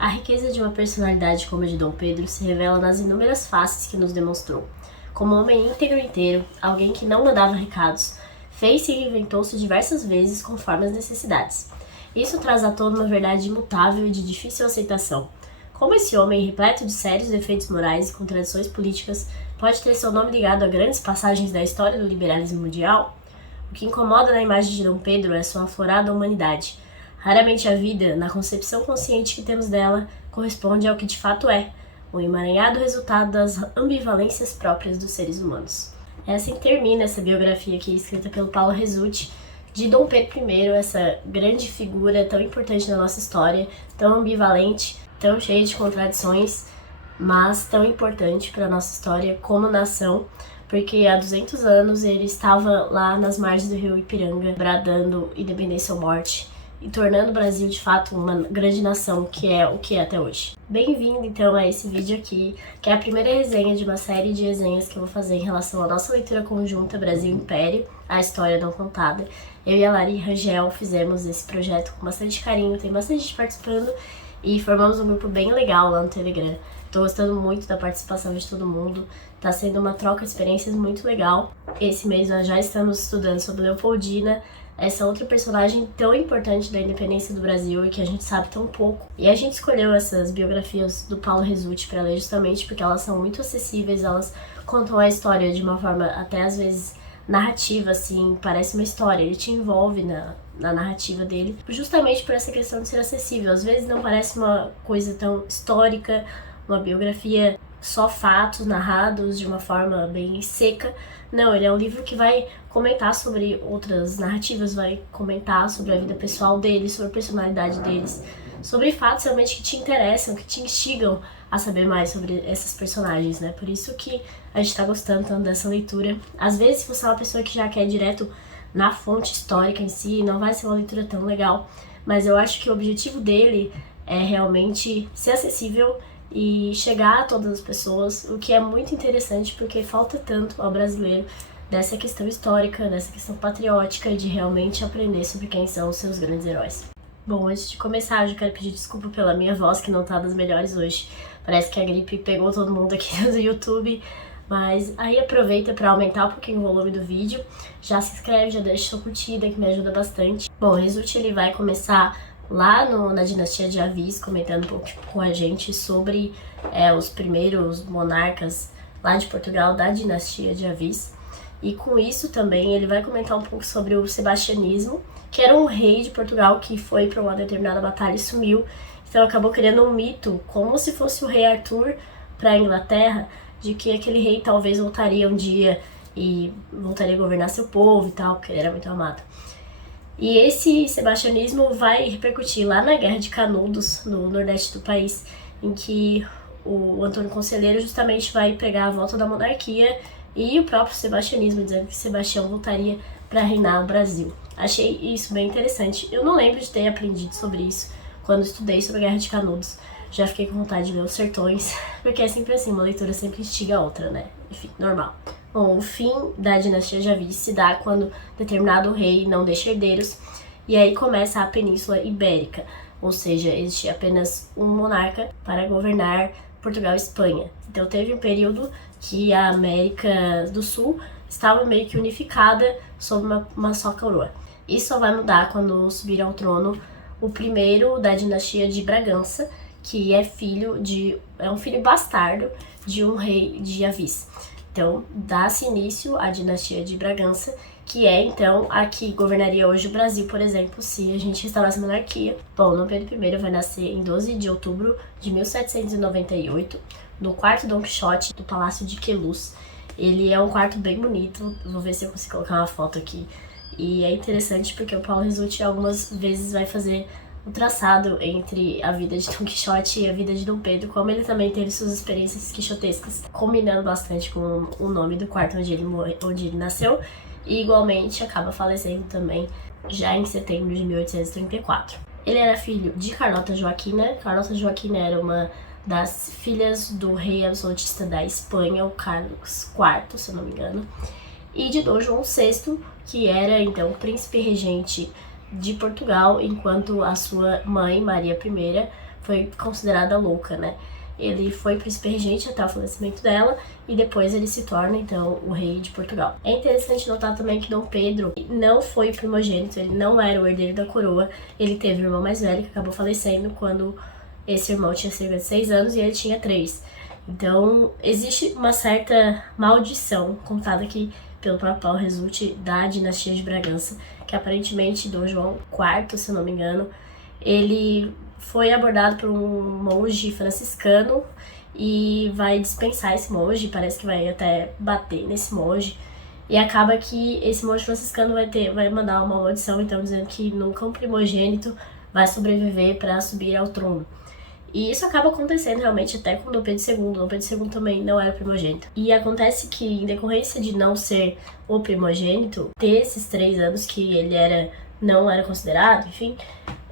A riqueza de uma personalidade como a de Dom Pedro se revela nas inúmeras faces que nos demonstrou. Como homem íntegro e inteiro, alguém que não mandava recados, fez-se e reinventou-se diversas vezes conforme as necessidades. Isso traz à tona uma verdade imutável e de difícil aceitação. Como esse homem, repleto de sérios defeitos morais e contradições políticas, pode ter seu nome ligado a grandes passagens da história do liberalismo mundial? O que incomoda na imagem de Dom Pedro é sua aflorada humanidade. Raramente a vida, na concepção consciente que temos dela, corresponde ao que de fato é, o emaranhado resultado das ambivalências próprias dos seres humanos. É assim que termina essa biografia aqui, escrita pelo Paulo Resutti, de Dom Pedro I, essa grande figura tão importante na nossa história, tão ambivalente, tão cheia de contradições, mas tão importante para a nossa história como nação, porque há 200 anos ele estava lá nas margens do rio Ipiranga, bradando independência ou morte, e tornando o Brasil, de fato, uma grande nação, que é o que é até hoje. Bem-vindo, então, a esse vídeo aqui, que é a primeira resenha de uma série de resenhas que eu vou fazer em relação à nossa leitura conjunta Brasil Império, a história não contada. Eu e a Lari Rangel fizemos esse projeto com bastante carinho, tem bastante gente participando, e formamos um grupo bem legal lá no Telegram. Tô gostando muito da participação de todo mundo, tá sendo uma troca de experiências muito legal. Esse mês nós já estamos estudando sobre Leopoldina, essa outra personagem tão importante da independência do Brasil e que a gente sabe tão pouco. E a gente escolheu essas biografias do Paulo Resutti para ler justamente porque elas são muito acessíveis, elas contam a história de uma forma até às vezes narrativa, assim, parece uma história, ele te envolve na narrativa dele, justamente por essa questão de ser acessível. Às vezes não parece uma coisa tão histórica, uma biografia só fatos narrados de uma forma bem seca. Não, ele é um livro que vai comentar sobre outras narrativas, vai comentar sobre a vida pessoal deles, sobre a personalidade deles, sobre fatos realmente que te interessam, que te instigam a saber mais sobre esses personagens, né? Por isso que a gente tá gostando tanto dessa leitura. Às vezes, se você é uma pessoa que já quer direto na fonte histórica em si, não vai ser uma leitura tão legal, mas eu acho que o objetivo dele é realmente ser acessível e chegar a todas as pessoas, o que é muito interessante porque falta tanto ao brasileiro dessa questão histórica, dessa questão patriótica e de realmente aprender sobre quem são os seus grandes heróis. Bom, antes de começar, eu já quero pedir desculpa pela minha voz, que não tá das melhores hoje. Parece que a gripe pegou todo mundo aqui no YouTube, mas aí aproveita para aumentar um pouquinho o volume do vídeo, já se inscreve, já deixa sua curtida, que me ajuda bastante. Bom, o Resutti ele vai começar lá na dinastia de Avis, comentando um pouco com a gente sobre os primeiros monarcas lá de Portugal, da dinastia de Avis. E com isso também ele vai comentar um pouco sobre o sebastianismo, que era um rei de Portugal que foi para uma determinada batalha e sumiu. Então acabou criando um mito, como se fosse o rei Arthur para a Inglaterra, de que aquele rei talvez voltaria um dia e voltaria a governar seu povo e tal, porque ele era muito amado. E esse sebastianismo vai repercutir lá na Guerra de Canudos, no nordeste do país, em que o Antônio Conselheiro justamente vai pregar a volta da monarquia e o próprio sebastianismo, dizendo que Sebastião voltaria para reinar o Brasil. Achei isso bem interessante. Eu não lembro de ter aprendido sobre isso quando estudei sobre a Guerra de Canudos. Já fiquei com vontade de ler Os Sertões, porque é sempre assim, uma leitura sempre instiga a outra, né? Enfim, normal. Bom, o fim da dinastia de Avis se dá quando determinado rei não deixa herdeiros, e aí começa a Península Ibérica, ou seja, existe apenas um monarca para governar Portugal e Espanha. Então teve um período que a América do Sul estava meio que unificada sob uma só coroa. Isso só vai mudar quando subir ao trono o primeiro da dinastia de Bragança, que é um filho bastardo de um rei de Avis. Então, dá-se início à dinastia de Bragança, que é, então, a que governaria hoje o Brasil, por exemplo, se a gente restaurasse a monarquia. Bom, Dom Pedro I vai nascer em 12 de outubro de 1798, no quarto Dom Quixote do Palácio de Queluz. Ele é um quarto bem bonito, vou ver se eu consigo colocar uma foto aqui. E é interessante porque o Paulo Resutti algumas vezes vai fazer o traçado entre a vida de Dom Quixote e a vida de Dom Pedro, como ele também teve suas experiências quixotescas, combinando bastante com o nome do quarto onde ele nasceu, e igualmente acaba falecendo também já em setembro de 1834. Ele era filho de Carlota Joaquina. Carlota Joaquina era uma das filhas do rei absolutista da Espanha, o Carlos IV, se eu não me engano, e de Dom João VI, que era então príncipe regente de Portugal, enquanto a sua mãe, Maria I, foi considerada louca, né? Ele foi príncipe regente até o falecimento dela e depois ele se torna, então, o rei de Portugal. É interessante notar também que Dom Pedro não foi o primogênito, ele não era o herdeiro da coroa, ele teve um irmão mais velho que acabou falecendo quando esse irmão tinha cerca de 6 anos e ele tinha 3. Então, existe uma certa maldição contada aqui pelo próprio Paulo Resulti da dinastia de Bragança, que aparentemente Dom João IV, se eu não me engano, ele foi abordado por um monge franciscano e vai dispensar esse monge, parece que vai até bater nesse monge, e acaba que esse monge franciscano vai mandar uma maldição, então dizendo que nunca um primogênito vai sobreviver para subir ao trono. E isso acaba acontecendo realmente até com Dom Pedro II. Dom Pedro II também não era primogênito. E acontece que, em decorrência de não ser o primogênito, ter esses 3 anos que ele não era considerado, enfim,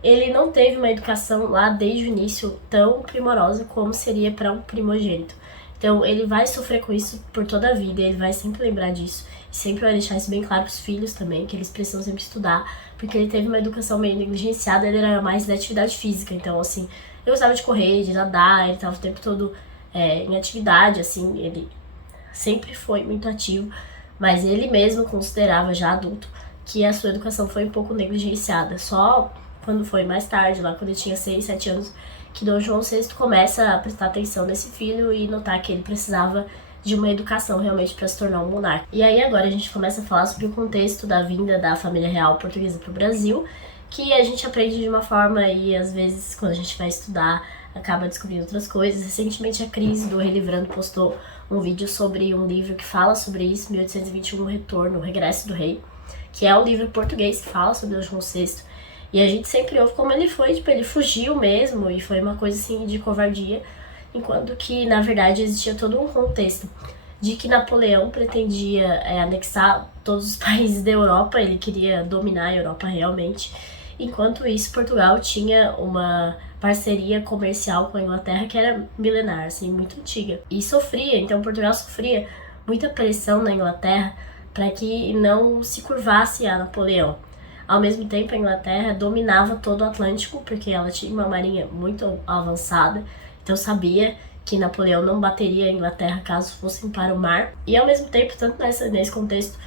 ele não teve uma educação lá desde o início tão primorosa como seria para um primogênito. Então ele vai sofrer com isso por toda a vida, ele vai sempre lembrar disso. E sempre vai deixar isso bem claro para os filhos também, que eles precisam sempre estudar, porque ele teve uma educação meio negligenciada, ele era mais da atividade física, então assim, ele gostava de correr, de nadar, ele estava o tempo todo em atividade, assim, ele sempre foi muito ativo, mas ele mesmo considerava, já adulto, que a sua educação foi um pouco negligenciada. Só quando foi mais tarde, lá quando ele tinha 6, 7 anos, que Dom João VI começa a prestar atenção nesse filho e notar que ele precisava de uma educação realmente para se tornar um monarca. E aí agora a gente começa a falar sobre o contexto da vinda da família real portuguesa para o Brasil, que a gente aprende de uma forma e às vezes quando a gente vai estudar acaba descobrindo outras coisas. Recentemente a Cris do Relivrando postou um vídeo sobre um livro que fala sobre isso, 1821, o Regresso do Rei, que é o livro português que fala sobre Dom João VI. E a gente sempre ouve como ele foi, tipo, ele fugiu mesmo e foi uma coisa assim de covardia, enquanto que na verdade existia todo um contexto de que Napoleão pretendia anexar todos os países da Europa, ele queria dominar a Europa realmente. Enquanto isso, Portugal tinha uma parceria comercial com a Inglaterra que era milenar, assim, muito antiga. E então Portugal sofria muita pressão na Inglaterra para que não se curvasse a Napoleão. Ao mesmo tempo, a Inglaterra dominava todo o Atlântico, porque ela tinha uma marinha muito avançada, então sabia que Napoleão não bateria a Inglaterra caso fossem para o mar. E ao mesmo tempo, tanto nesse contexto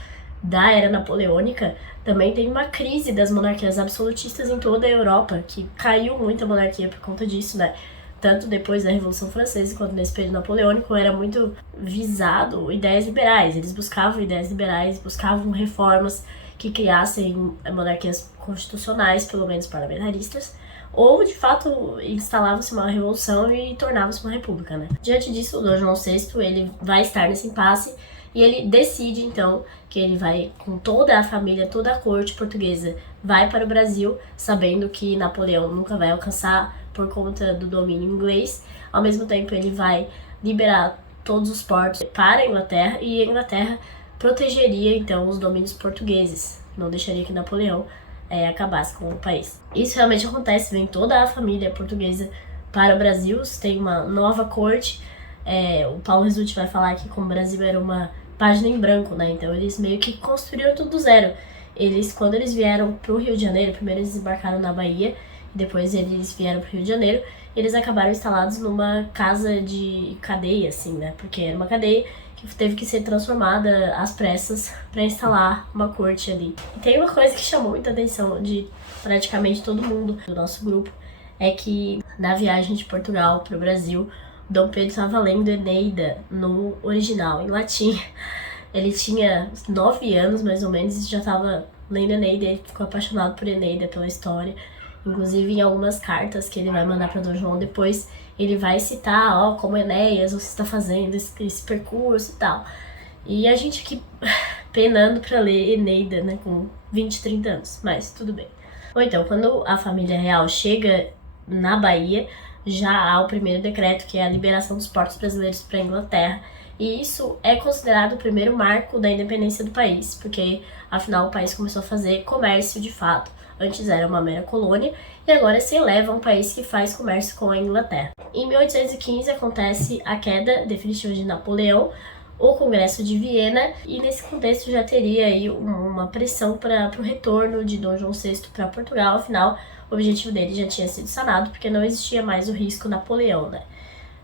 da era napoleônica, também tem uma crise das monarquias absolutistas em toda a Europa, que caiu muito a monarquia por conta disso, né? Tanto depois da Revolução Francesa quanto nesse período napoleônico, era muito visado ideias liberais. Eles buscavam ideias liberais, buscavam reformas que criassem monarquias constitucionais, pelo menos parlamentaristas, ou de fato instalava-se uma revolução e tornava-se uma república, né? Diante disso, o Dom João VI ele vai estar nesse impasse e ele decide então que ele vai com toda a família, toda a corte portuguesa, vai para o Brasil, sabendo que Napoleão nunca vai alcançar por conta do domínio inglês. Ao mesmo tempo, ele vai liberar todos os portos para a Inglaterra e a Inglaterra protegeria então os domínios portugueses, não deixaria que Napoleão acabasse com o país. Isso realmente acontece, vem toda a família portuguesa para o Brasil, tem uma nova corte. O Paulo Resulti vai falar que como o Brasil era uma página em branco, né? Então eles meio que construíram tudo do zero. Quando eles vieram para o Rio de Janeiro, primeiro eles embarcaram na Bahia e depois eles vieram para o Rio de Janeiro. Eles acabaram instalados numa casa de cadeia, assim, né? Porque era uma cadeia que teve que ser transformada às pressas para instalar uma corte ali. E tem uma coisa que chamou muita atenção de praticamente todo mundo do nosso grupo, é que na viagem de Portugal para o Brasil, Dom Pedro estava lendo Eneida no original, em latim. Ele tinha 9 anos, mais ou menos, e já estava lendo Eneida, ele ficou apaixonado por Eneida, pela história. Inclusive, em algumas cartas que ele vai mandar para Dom João depois, ele vai citar, como Enéas, você está fazendo esse percurso e tal. E a gente aqui penando para ler Eneida, né, com 20, 30 anos, mas tudo bem. Ou então, quando a família real chega na Bahia, já há o primeiro decreto, que é a liberação dos portos brasileiros para a Inglaterra. E isso é considerado o primeiro marco da independência do país, porque afinal o país começou a fazer comércio de fato. Antes era uma mera colônia e agora se eleva a um país que faz comércio com a Inglaterra. Em 1815 acontece a queda definitiva de Napoleão, o Congresso de Viena, e nesse contexto já teria aí uma pressão para o retorno de Dom João VI para Portugal. Afinal, o objetivo dele já tinha sido sanado, porque não existia mais o risco Napoleão, né?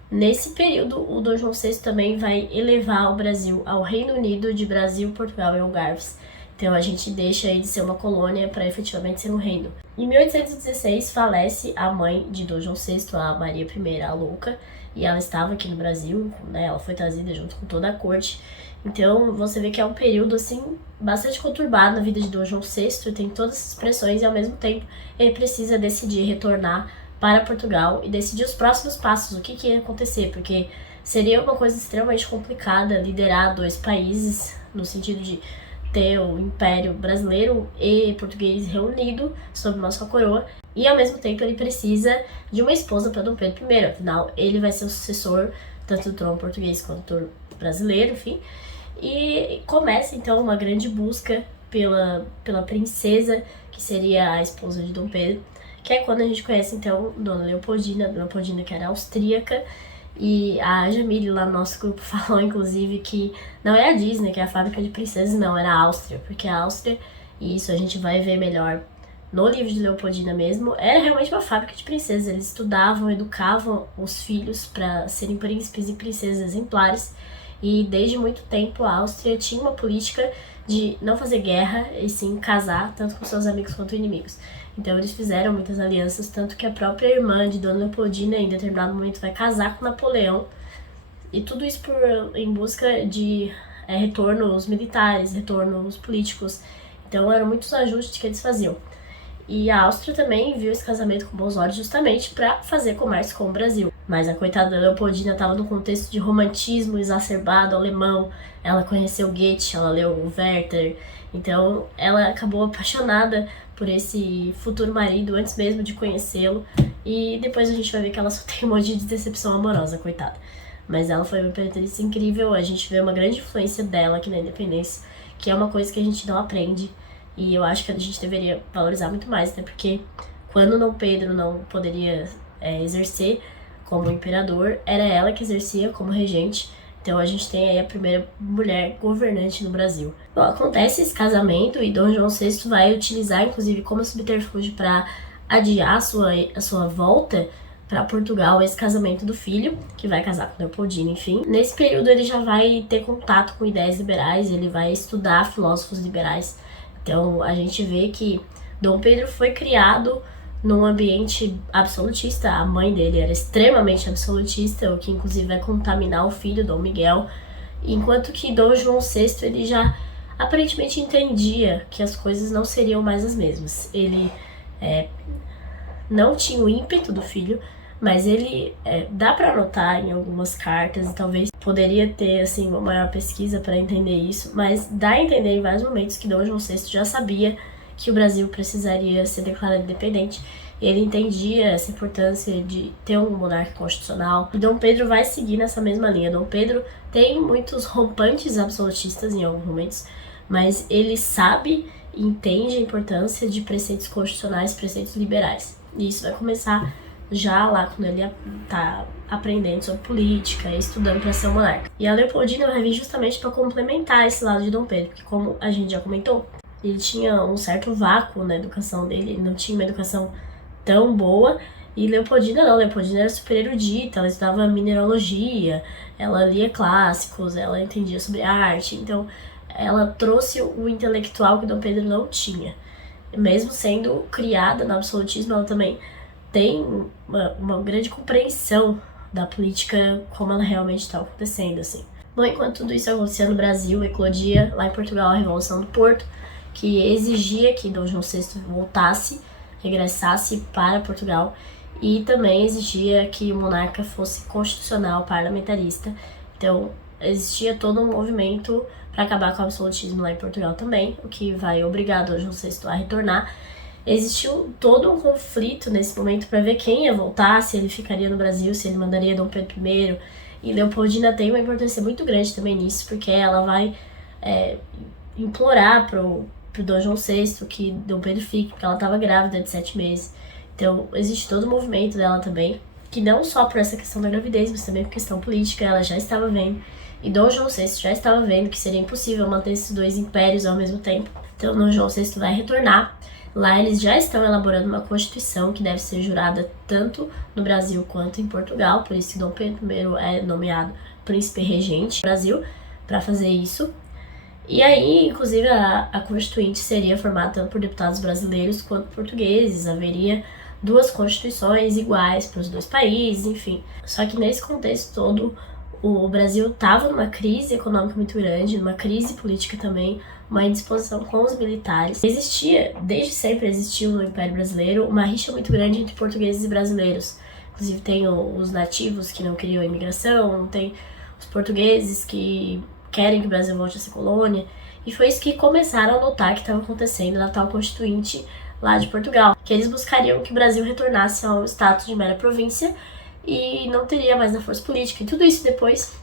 Nesse período, o Dom João VI também vai elevar o Brasil ao Reino Unido de Brasil, Portugal e Algarves. Então a gente deixa aí de ser uma colônia para efetivamente ser um reino. Em 1816 falece a mãe de Dom João VI, a Maria I, a Louca, e ela estava aqui no Brasil, né? Ela foi trazida junto com toda a corte. Então você vê que é um período assim bastante conturbado na vida de Dom João VI, tem todas essas pressões e ao mesmo tempo ele precisa decidir retornar para Portugal e decidir os próximos passos, o que ia acontecer, porque seria uma coisa extremamente complicada liderar dois países, no sentido de ter o Império Brasileiro e Português reunido sob uma só coroa, e ao mesmo tempo ele precisa de uma esposa para Dom Pedro I, afinal ele vai ser o sucessor tanto do trono português quanto do trono brasileiro, enfim, e começa então uma grande busca pela princesa, que seria a esposa de Dom Pedro, que é quando a gente conhece então Dona Leopoldina que era austríaca, e a Jamile lá no nosso grupo falou inclusive que não é a Disney, que é a fábrica de princesas, não, era a Áustria, porque a Áustria, e isso a gente vai ver melhor no livro de Leopoldina mesmo, era realmente uma fábrica de princesas, eles estudavam, educavam os filhos para serem príncipes e princesas exemplares, e desde muito tempo a Áustria tinha uma política de não fazer guerra e sim casar tanto com seus amigos quanto inimigos. Então eles fizeram muitas alianças, tanto que a própria irmã de Dona Leopoldina em determinado momento vai casar com Napoleão, e tudo isso em busca de retornos militares, retornos políticos. Então eram muitos ajustes que eles faziam. E a Áustria também viu esse casamento com bons olhos justamente para fazer comércio com o Brasil. Mas a coitada da Leopoldina estava num contexto de romantismo exacerbado alemão. Ela conheceu Goethe, ela leu o Werther. Então ela acabou apaixonada por esse futuro marido antes mesmo de conhecê-lo. E depois a gente vai ver que ela só tem um monte de decepção amorosa, coitada. Mas ela foi uma imperatriz incrível. A gente vê uma grande influência dela aqui na independência, que é uma coisa que a gente não aprende. E eu acho que a gente deveria valorizar muito mais, né? Porque quando Dom Pedro não poderia exercer como imperador, era ela que exercia como regente. Então a gente tem aí a primeira mulher governante no Brasil. Bom, acontece esse casamento e Dom João VI vai utilizar, inclusive, como subterfúgio para adiar a sua volta para Portugal, esse casamento do filho, que vai casar com Leopoldina, enfim. Nesse período ele já vai ter contato com ideias liberais, ele vai estudar filósofos liberais. Então a gente vê que Dom Pedro foi criado num ambiente absolutista, a mãe dele era extremamente absolutista, o que inclusive vai contaminar o filho, Dom Miguel, enquanto que Dom João VI ele já aparentemente entendia que as coisas não seriam mais as mesmas. Ele não tinha o ímpeto do filho, mas ele dá para notar em algumas cartas, e talvez poderia ter assim uma maior pesquisa para entender isso, mas dá a entender em vários momentos que Dom João VI já sabia que o Brasil precisaria ser declarado independente. Ele entendia essa importância de ter um monarca constitucional, e Dom Pedro vai seguir nessa mesma linha. Dom Pedro tem muitos rompantes absolutistas em alguns momentos, mas ele sabe e entende a importância de preceitos constitucionais, preceitos liberais. E isso vai começar já lá quando ele tá aprendendo sobre política e estudando para ser um monarca. E a Leopoldina vai vir justamente para complementar esse lado de Dom Pedro, porque como a gente já comentou, ele tinha um certo vácuo na educação dele, ele não tinha uma educação tão boa, e Leopoldina não, Leopoldina era super erudita, ela estudava mineralogia, ela lia clássicos, ela entendia sobre arte, então ela trouxe o intelectual que Dom Pedro não tinha. Mesmo sendo criada no absolutismo, ela também tem uma grande compreensão da política como ela realmente está acontecendo, assim. Bom, enquanto tudo isso acontecia no Brasil, eclodia lá em Portugal a Revolução do Porto, que exigia que Dom João VI voltasse, regressasse para Portugal, e também exigia que o monarca fosse constitucional, parlamentarista. Então, existia todo um movimento para acabar com o absolutismo lá em Portugal também, o que vai obrigar Dom João VI a retornar. Existiu todo um conflito nesse momento para ver quem ia voltar, se ele ficaria no Brasil, se ele mandaria Dom Pedro I. E Leopoldina tem uma importância muito grande também nisso, porque ela vai implorar pro Dom João VI que Dom Pedro fique, porque ela estava grávida de 7 meses. Então existe todo o movimento dela também, que não só por essa questão da gravidez, mas também por questão política, ela já estava vendo. E Dom João VI já estava vendo que seria impossível manter esses dois impérios ao mesmo tempo. Então Dom João VI vai retornar. Lá eles já estão elaborando uma constituição que deve ser jurada tanto no Brasil quanto em Portugal, por isso que Dom Pedro I é nomeado príncipe regente do Brasil para fazer isso. E aí, inclusive, a Constituinte seria formada tanto por deputados brasileiros quanto portugueses, haveria duas constituições iguais para os dois países, enfim. Só que nesse contexto todo, o Brasil estava numa crise econômica muito grande, numa crise política também, uma indisposição com os militares. Desde sempre existiu no Império Brasileiro uma rixa muito grande entre portugueses e brasileiros. Inclusive tem os nativos que não queriam a imigração, tem os portugueses que querem que o Brasil volte a ser colônia. E foi isso que começaram a notar que estava acontecendo na tal Constituinte lá de Portugal, que eles buscariam que o Brasil retornasse ao status de mera província e não teria mais a força política. E tudo isso depois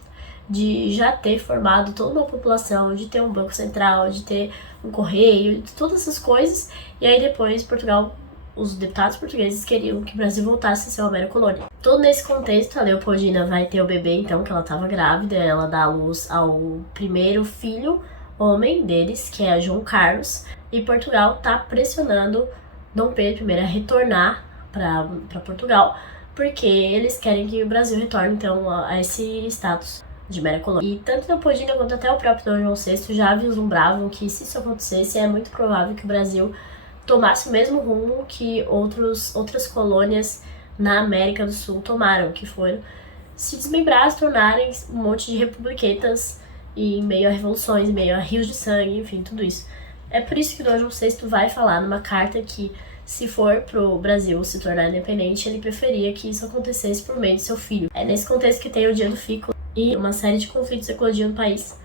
de já ter formado toda uma população, de ter um banco central, de ter um correio, de todas essas coisas. E aí depois Portugal, os deputados portugueses queriam que o Brasil voltasse a ser uma mera colônia. Todo nesse contexto, a Leopoldina vai ter o bebê, então, que ela estava grávida, ela dá à luz ao primeiro filho homem deles, que é João Carlos, e Portugal está pressionando Dom Pedro I a retornar para Portugal, porque eles querem que o Brasil retorne, então, a esse status de mera colônia. E tanto Leopoldina quanto até o próprio Dom João VI já vislumbravam que, se isso acontecesse, é muito provável que o Brasil tomasse o mesmo rumo que outras colônias na América do Sul tomaram, que foram se desmembrar, se tornarem um monte de republiquetas e em meio a revoluções, em meio a rios de sangue, enfim, tudo isso. É por isso que Dom João VI vai falar numa carta que, se for pro Brasil se tornar independente, ele preferia que isso acontecesse por meio de seu filho. É nesse contexto que tem o Dia do Fico e uma série de conflitos eclodiam no país.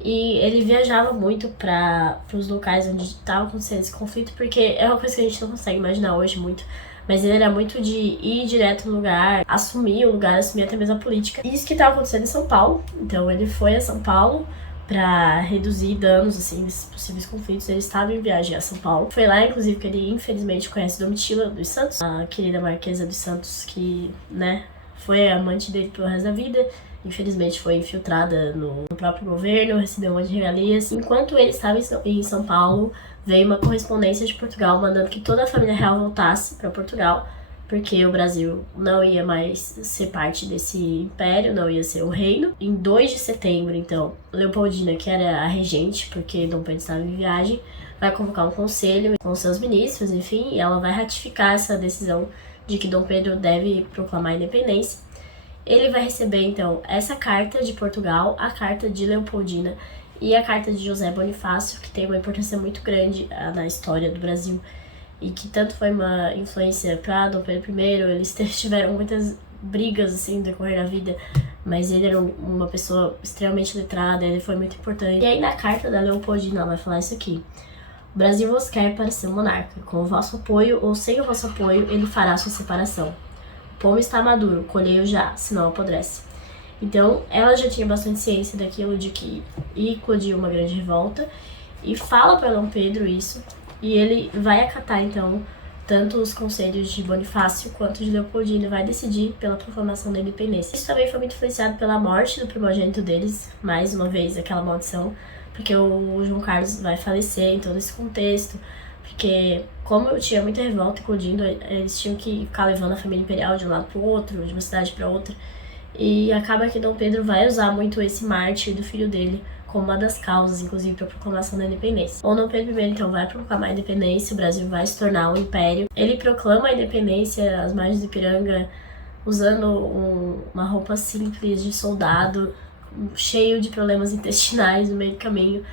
E ele viajava muito para os locais onde estava acontecendo esse conflito, porque é uma coisa que a gente não consegue imaginar hoje muito. Mas ele era muito de ir direto no lugar, assumir o lugar, assumir até mesmo a política. E isso que estava acontecendo em São Paulo. Então ele foi a São Paulo para reduzir danos, assim, desses possíveis conflitos. Ele estava em viagem a São Paulo. Foi lá, inclusive, que ele infelizmente conhece Domitila dos Santos, a querida Marquesa dos Santos, que, né, foi amante dele pelo resto da vida. Infelizmente foi infiltrada no próprio governo, recebeu um monte de regalias. Enquanto ele estava em São Paulo, veio uma correspondência de Portugal mandando que toda a família real voltasse para Portugal, porque o Brasil não ia mais ser parte desse império, não ia ser o reino. Em 2 de setembro, então, Leopoldina, que era a regente, porque Dom Pedro estava em viagem, vai convocar um conselho com seus ministros, enfim, e ela vai ratificar essa decisão de que Dom Pedro deve proclamar a independência. Ele vai receber, então, essa carta de Portugal, a carta de Leopoldina e a carta de José Bonifácio, que tem uma importância muito grande na história do Brasil e que tanto foi uma influência para Dom Pedro I. Eles tiveram muitas brigas, assim, no decorrer da vida, mas ele era uma pessoa extremamente letrada, ele foi muito importante. E aí, na carta da Leopoldina, ela vai falar isso aqui: o Brasil vos quer para ser monarca. Com o vosso apoio ou sem o vosso apoio, ele fará sua separação. O pomo está maduro, colhei-o já, senão apodrece. Então, ela já tinha bastante ciência daquilo, de que ia eclodir uma grande revolta, e fala para Dom Pedro isso, e ele vai acatar, então, tanto os conselhos de Bonifácio quanto de Leopoldina, e vai decidir pela proclamação da independência. Isso também foi muito influenciado pela morte do primogênito deles, mais uma vez aquela maldição, porque o João Carlos vai falecer em todo esse contexto, porque como tinha muita revolta eclodindo, eles tinham que ficar levando a família imperial de um lado para o outro, de uma cidade para outra, e acaba que Dom Pedro vai usar muito esse mártir do filho dele como uma das causas, inclusive, para a proclamação da independência. O Dom Pedro I, então, vai proclamar a independência, o Brasil vai se tornar um império. Ele proclama a independência às margens do Ipiranga, usando uma roupa simples de soldado, cheio de problemas intestinais no meio do caminho,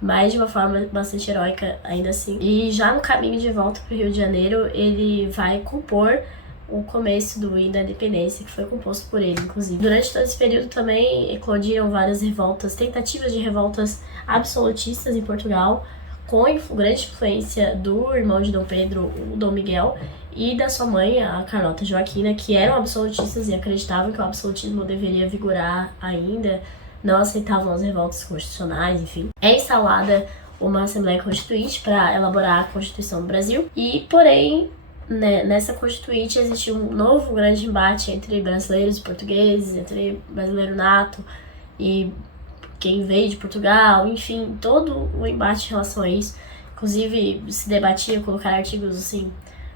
mas de uma forma bastante heróica ainda assim. E já no caminho de volta para o Rio de Janeiro, ele vai compor o começo do hino da independência, que foi composto por ele, inclusive. Durante todo esse período também eclodiram várias revoltas, tentativas de revoltas absolutistas em Portugal, com grande influência do irmão de Dom Pedro, o Dom Miguel, e da sua mãe, a Carlota Joaquina, que eram absolutistas e acreditavam que o absolutismo deveria vigorar ainda, não aceitavam as revoltas constitucionais, enfim. É instalada uma Assembleia Constituinte para elaborar a Constituição do Brasil, e, porém, nessa Constituinte existe um novo grande embate entre brasileiros e portugueses, entre brasileiro nato e quem veio de Portugal, enfim, todo o embate em relação a isso. Inclusive, se debatia colocar artigos, assim,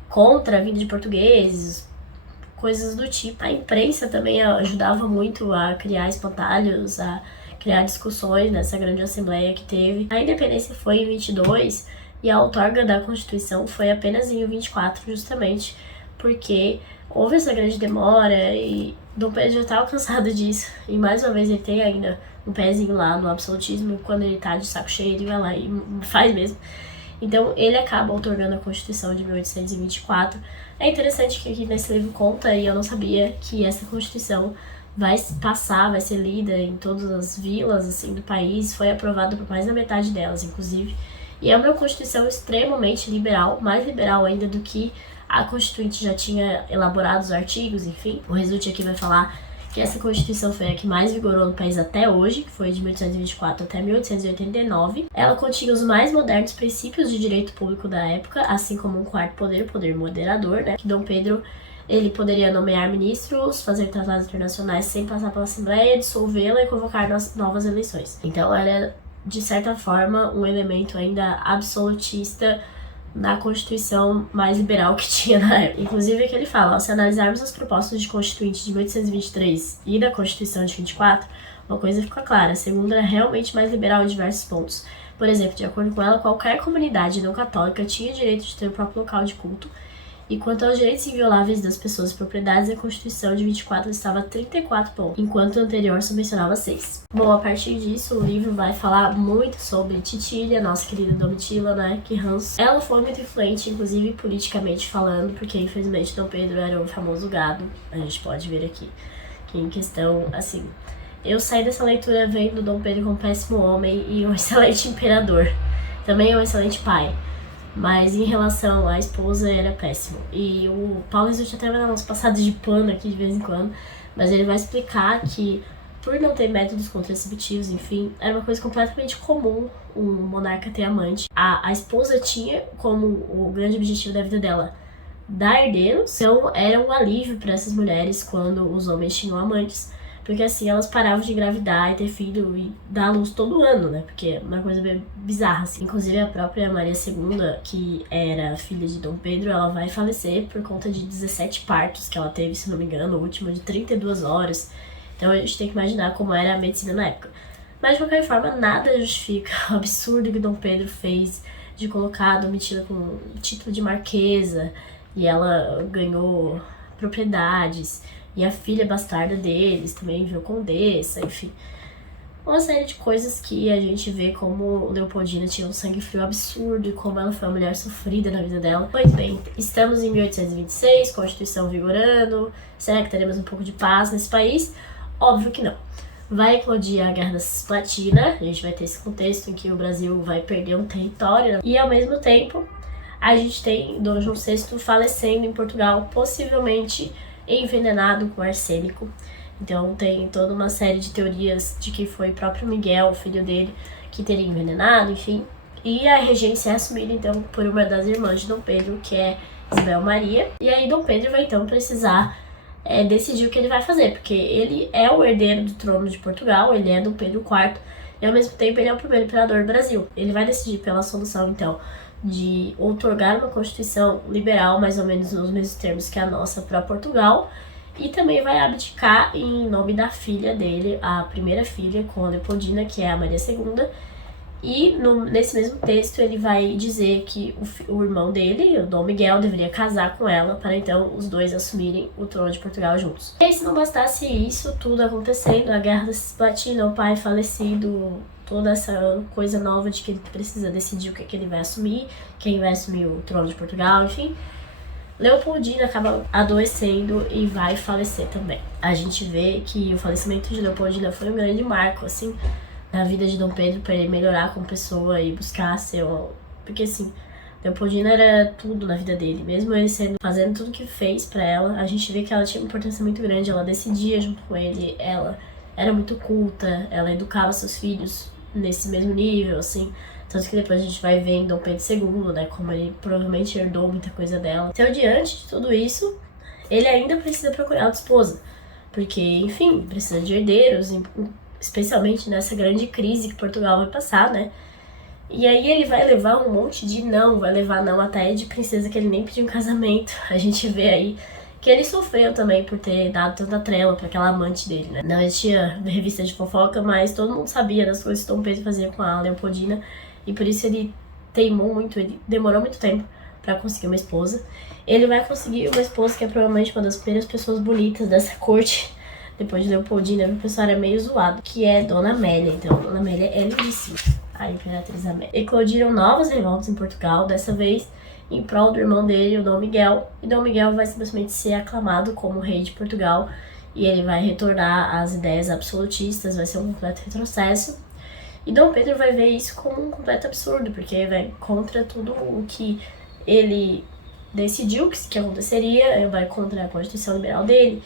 contra a vinda de portugueses, coisas do tipo. A imprensa também ajudava muito a criar espantalhos, a criar discussões nessa grande assembleia que teve. A independência foi em 22 e a outorga da Constituição foi apenas em 24, justamente porque houve essa grande demora e Dom Pedro já estava cansado disso. E mais uma vez ele tem ainda um pezinho lá no absolutismo, quando ele tá de saco cheio, ele vai lá e faz mesmo. Então ele acaba outorgando a Constituição de 1824. É interessante que aqui nesse livro conta, e eu não sabia, que essa Constituição vai passar, vai ser lida em todas as vilas assim do país, foi aprovada por mais da metade delas, inclusive. E é uma Constituição extremamente liberal, mais liberal ainda do que a Constituinte já tinha elaborado os artigos, enfim. O Resulti aqui vai falar que essa Constituição foi a que mais vigorou no país até hoje, que foi de 1824 até 1889. Ela continha os mais modernos princípios de direito público da época, assim como um quarto poder, o poder moderador, né? Que Dom Pedro, ele poderia nomear ministros, fazer tratados internacionais sem passar pela Assembleia, dissolvê-la e convocar novas eleições. Então era, de certa forma, um elemento ainda absolutista na Constituição mais liberal que tinha na época. Inclusive, é que ele fala, se analisarmos as propostas de Constituinte de 1823 e da Constituição de 24, uma coisa fica clara, a segunda era realmente mais liberal em diversos pontos. Por exemplo, de acordo com ela, qualquer comunidade não católica tinha direito de ter o próprio local de culto, e quanto aos direitos invioláveis das pessoas e propriedades, a Constituição de 24 estava a 34 pontos, enquanto o anterior só mencionava 6. Bom, a partir disso, o livro vai falar muito sobre Titília, nossa querida Domitila, né, que Hans. Ela foi muito influente, inclusive politicamente falando, porque infelizmente Dom Pedro era um famoso gado, a gente pode ver aqui, que em questão, assim, eu saí dessa leitura vendo Dom Pedro como um péssimo homem e um excelente imperador, também um excelente pai. Mas em relação à esposa, era péssimo. E o Paulo Resulti até vai dar umas passadas de pano aqui de vez em quando, mas ele vai explicar que, por não ter métodos contraceptivos, enfim, era uma coisa completamente comum um monarca ter amante. A esposa tinha como o grande objetivo da vida dela dar herdeiros, então era um alívio para essas mulheres quando os homens tinham amantes, porque assim elas paravam de engravidar e ter filho e dar à luz todo ano, né? Porque é uma coisa bem bizarra, assim. Inclusive a própria Maria II, que era filha de Dom Pedro, ela vai falecer por conta de 17 partos que ela teve, se não me engano, o último de 32 horas. Então a gente tem que imaginar como era a medicina na época. Mas de qualquer forma, nada justifica o absurdo que Dom Pedro fez de colocar a Domitila com o título de marquesa, e ela ganhou propriedades. E a filha bastarda deles também virou condessa, enfim. Uma série de coisas que a gente vê como Leopoldina tinha um sangue frio absurdo e como ela foi uma mulher sofrida na vida dela. Pois bem, estamos em 1826, Constituição vigorando. Será que teremos um pouco de paz nesse país? Óbvio que não. Vai eclodir a Guerra da Cisplatina, a gente vai ter esse contexto em que o Brasil vai perder um território. E ao mesmo tempo, a gente tem Dom João VI falecendo em Portugal, possivelmente envenenado com arsênico. Então tem toda uma série de teorias de que foi o próprio Miguel, o filho dele, que teria envenenado, enfim. E a regência é assumida então por uma das irmãs de Dom Pedro, que é Isabel Maria. E aí Dom Pedro vai então precisar decidir o que ele vai fazer, porque ele é o herdeiro do trono de Portugal, ele é Dom Pedro IV, e ao mesmo tempo ele é o primeiro imperador do Brasil. Ele vai decidir pela solução então de outorgar uma Constituição liberal, mais ou menos nos mesmos termos que a nossa para Portugal, e também vai abdicar em nome da filha dele, a primeira filha com a Leopoldina, que é a Maria II, e nesse mesmo texto ele vai dizer que o irmão dele, o Dom Miguel, deveria casar com ela para então os dois assumirem o trono de Portugal juntos. E aí, se não bastasse isso tudo acontecendo, a Guerra da Cisplatina, o pai falecido, toda essa coisa nova de que ele precisa decidir o que ele vai assumir, quem vai assumir o trono de Portugal, enfim. Leopoldina acaba adoecendo e vai falecer também. A gente vê que o falecimento de Leopoldina foi um grande marco, assim, na vida de Dom Pedro, para ele melhorar como pessoa e buscar ser Porque, assim, Leopoldina era tudo na vida dele. Mesmo ele fazendo tudo que fez pra ela, a gente vê que ela tinha uma importância muito grande. Ela decidia junto com ele, ela era muito culta, ela educava seus filhos nesse mesmo nível, assim. Tanto que depois a gente vai ver em Dom Pedro II, né, como ele provavelmente herdou muita coisa dela. Então, diante de tudo isso, ele ainda precisa procurar outra esposa. Porque, enfim, precisa de herdeiros, especialmente nessa grande crise que Portugal vai passar, né? E aí ele vai levar um monte de não, vai levar não até de princesa que ele nem pediu em casamento. A gente vê aí que ele sofreu também por ter dado tanta trela pra aquela amante dele, né? Não existia revista de fofoca, mas todo mundo sabia das coisas que Dom Pedro fazia com a Leopoldina. E por isso ele teimou muito, ele demorou muito tempo pra conseguir uma esposa. Ele vai conseguir uma esposa que é provavelmente uma das primeiras pessoas bonitas dessa corte. Depois de Leopoldina, o pessoal era meio zoado, que é Dona Amélia. Então, Dona Amélia é lindíssima, a Imperatriz Amélia. Eclodiram novas revoltas em Portugal, dessa vez em prol do irmão dele, o Dom Miguel. E Dom Miguel vai simplesmente ser aclamado como rei de Portugal. E ele vai retornar às ideias absolutistas, vai ser um completo retrocesso. E Dom Pedro vai ver isso como um completo absurdo, porque vai contra tudo o que ele decidiu que aconteceria, vai contra a Constituição Liberal dele.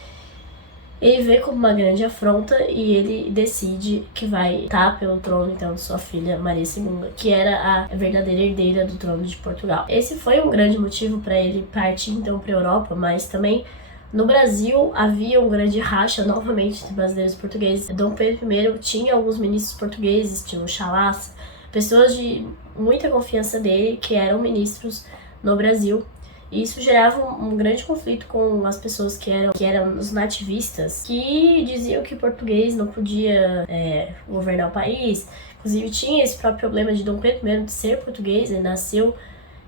Ele vê como uma grande afronta e ele decide que vai lutar pelo trono, então, de sua filha Maria II, que era a verdadeira herdeira do trono de Portugal. Esse foi um grande motivo para ele partir, então, para a Europa, mas também no Brasil havia um grande racha, novamente, entre brasileiros e portugueses. Dom Pedro I tinha alguns ministros portugueses, tinha o Chalaça, pessoas de muita confiança dele, que eram ministros no Brasil. E isso gerava um grande conflito com as pessoas que eram os nativistas, que diziam que português não podia governar o país. Inclusive tinha esse próprio problema de Dom Pedro I de ser português, ele nasceu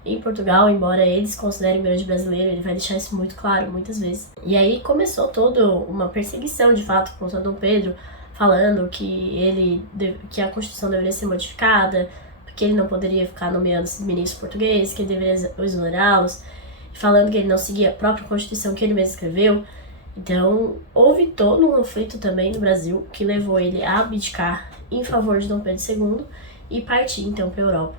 em Portugal, embora eles considerem um grande brasileiro, ele vai deixar isso muito claro muitas vezes. E aí começou toda uma perseguição, de fato, contra Dom Pedro, falando que a Constituição deveria ser modificada, porque ele não poderia ficar nomeando esses ministros portugueses, que ele deveria exonerá-los, falando que ele não seguia a própria Constituição que ele mesmo escreveu. Então, houve todo um conflito também no Brasil que levou ele a abdicar em favor de Dom Pedro II e partir, então, para a Europa.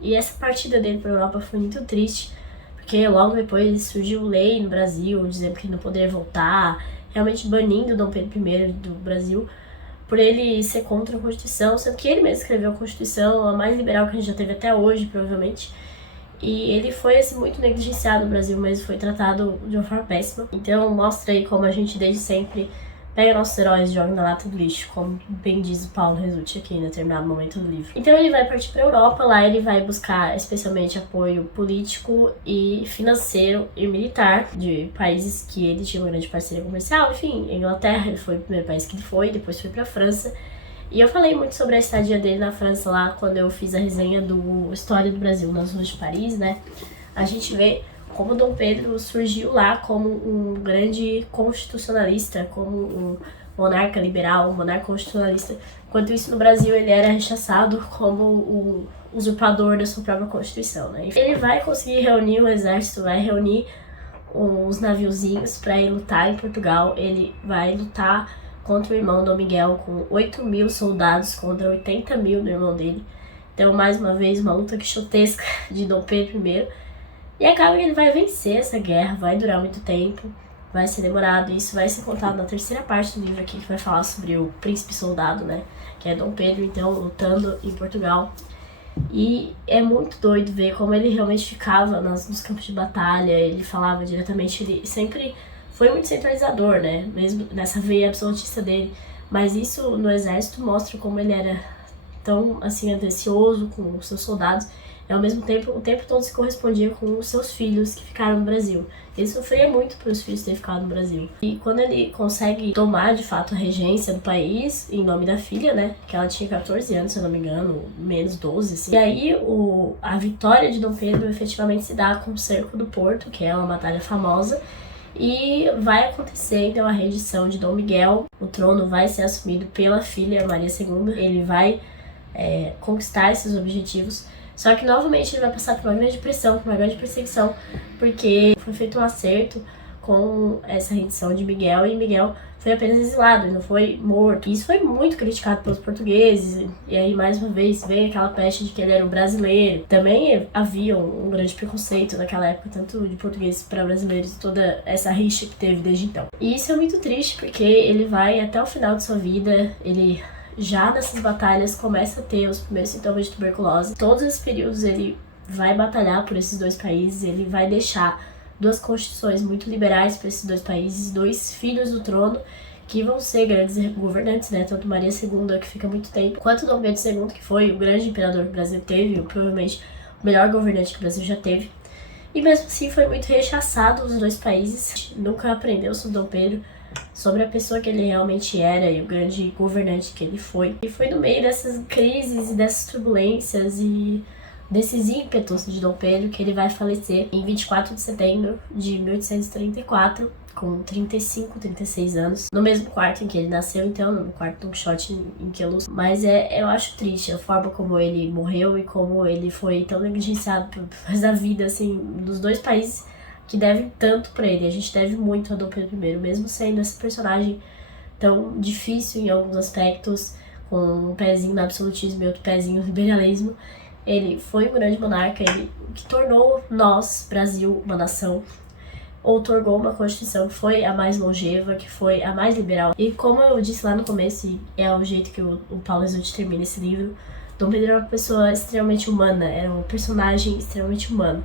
E essa partida dele para a Europa foi muito triste, porque logo depois surgiu lei no Brasil, dizendo que ele não poderia voltar, realmente banindo Dom Pedro I do Brasil, por ele ser contra a Constituição, sendo que ele mesmo escreveu a Constituição, a mais liberal que a gente já teve até hoje, provavelmente. E ele foi assim, muito negligenciado no Brasil, mas foi tratado de uma forma péssima. Então mostra aí como a gente desde sempre pega nossos heróis e joga na lata do lixo, como bem diz o Paulo Resulti aqui em determinado momento do livro. Então ele vai partir para a Europa, lá ele vai buscar especialmente apoio político e financeiro e militar de países que ele tinha uma grande parceria comercial. Enfim, Inglaterra, ele foi o primeiro país que ele foi, depois foi para a França. E eu falei muito sobre a estadia dele na França lá, quando eu fiz a resenha do História do Brasil nas ruas de Paris, né? A gente vê como Dom Pedro surgiu lá como um grande constitucionalista, como um monarca liberal, um monarca constitucionalista. Enquanto isso, no Brasil, ele era rechaçado como o usurpador da sua própria Constituição, né? Ele vai conseguir reunir o exército, vai reunir os naviozinhos para ir lutar em Portugal. Ele vai lutar contra o irmão Dom Miguel, com 8.000 soldados contra 80.000 do irmão dele. Então, mais uma vez, uma luta quixotesca de Dom Pedro I. E acaba que ele vai vencer essa guerra, vai durar muito tempo, vai ser demorado. E isso vai ser contado na terceira parte do livro aqui, que vai falar sobre o príncipe soldado, né? Que é Dom Pedro, então, lutando em Portugal. E é muito doido ver como ele realmente ficava nos campos de batalha, ele falava diretamente, ele sempre foi muito centralizador, né? Mesmo nessa veia absolutista dele. Mas isso no exército mostra como ele era tão, assim, atencioso com os seus soldados. E ao mesmo tempo, o tempo todo se correspondia com os seus filhos que ficaram no Brasil. Ele sofria muito por os filhos terem ficado no Brasil. E quando ele consegue tomar, de fato, a regência do país, em nome da filha, né? Que ela tinha 14 anos, se eu não me engano, menos 12, assim. E aí, a vitória de Dom Pedro efetivamente se dá com o cerco do Porto, que é uma batalha famosa. E vai acontecer, então, a rendição de Dom Miguel. O trono vai ser assumido pela filha Maria II. Ele vai conquistar esses objetivos. Só que, novamente, ele vai passar por uma grande pressão, por uma grande perseguição, porque foi feito um acerto com essa rendição de Miguel, e Miguel foi apenas exilado, ele não foi morto. E isso foi muito criticado pelos portugueses, e aí, mais uma vez, vem aquela peste de que ele era um brasileiro. Também havia um grande preconceito naquela época, tanto de portugueses para brasileiros, e toda essa rixa que teve desde então. E isso é muito triste, porque ele vai até o final de sua vida, ele já nessas batalhas começa a ter os primeiros sintomas de tuberculose. Todos esses períodos ele vai batalhar por esses dois países, ele vai deixar duas constituições muito liberais para esses dois países, dois filhos do trono, que vão ser grandes governantes, né? Tanto Maria II, que fica muito tempo, quanto Dom Pedro II, que foi o grande imperador que o Brasil teve, provavelmente o melhor governante que o Brasil já teve. E mesmo assim foi muito rechaçado os dois países. Nunca aprendeu sobre Dom Pedro, sobre a pessoa que ele realmente era e o grande governante que ele foi. E foi no meio dessas crises e dessas turbulências e desses ímpetos de Dom Pedro que ele vai falecer em 24 de setembro de 1834, com 35, 36 anos, no mesmo quarto em que ele nasceu, então, no quarto Don Quixote em Queluz. Mas eu acho triste a forma como ele morreu e como ele foi tão negligenciado pelo resto da vida, assim, dos dois países que devem tanto pra ele. A gente deve muito a Dom Pedro I, mesmo sendo esse personagem tão difícil em alguns aspectos, com um pezinho no absolutismo e outro pezinho no liberalismo. Ele foi um grande monarca, ele que tornou nós, Brasil, uma nação, outorgou uma Constituição que foi a mais longeva, que foi a mais liberal. E como eu disse lá no começo, e é o jeito que o Paulo Exude termina esse livro, Dom Pedro era uma pessoa extremamente humana, era um personagem extremamente humano.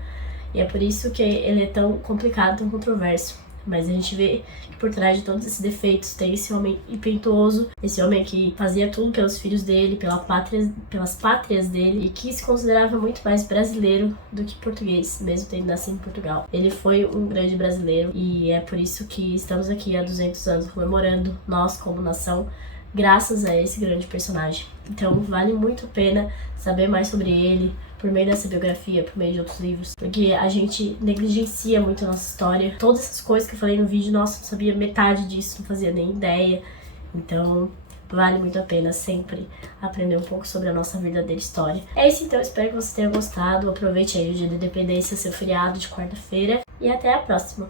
E é por isso que ele é tão complicado, tão controverso. Mas a gente vê que por trás de todos esses defeitos tem esse homem impetuoso, esse homem que fazia tudo pelos filhos dele, pelas pátrias dele, e que se considerava muito mais brasileiro do que português, mesmo tendo nascido em Portugal. Ele foi um grande brasileiro e é por isso que estamos aqui há 200 anos comemorando nós como nação, graças a esse grande personagem. Então vale muito a pena saber mais sobre ele, por meio dessa biografia, por meio de outros livros, porque a gente negligencia muito a nossa história. Todas essas coisas que eu falei no vídeo, nossa, não sabia metade disso, não fazia nem ideia. Então vale muito a pena sempre aprender um pouco sobre a nossa verdadeira história. É isso então, espero que você tenha gostado. Aproveite aí o dia da independência, seu feriado de quarta-feira, e até a próxima!